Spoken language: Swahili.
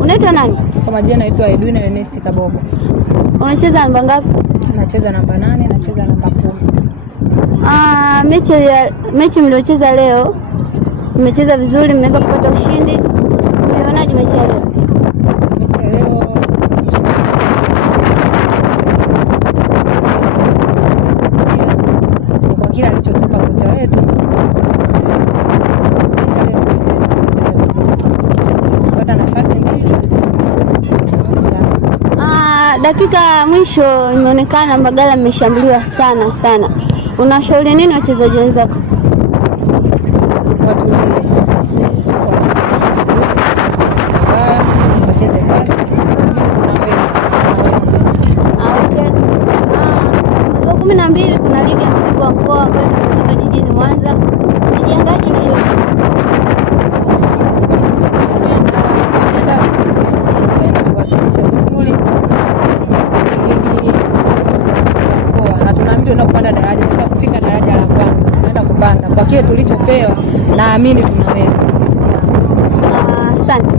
Unaitwa nani? Kwa majina naitwa Edwina Ernest Kabogo. Unacheza namba ngapi? Nacheza namba 8, nacheza namba 10. Mechi mliocheza leo mmecheza vizuri, mmeweza kupata ushindi. Unaonaje mechi ya leo? Mechi ya leo kwa kila alichotupa kocha wetu kupata nafasi mbili. Dakika mwisho imeonekana Mbagala mmeshambuliwa sana. Unashauri nini wachezaji wenzako? Wacheze basi. Mwezi wa 12 kuna ligi ya mabingwa wa mkoa ambayo inafanyika jijini Mwanza. Unajiandaje na hiyo? Kupanda daraja, kufika daraja la kwanza, naenda kupanda. Kwa kile tulichopewa naamini tunaweza. Asante.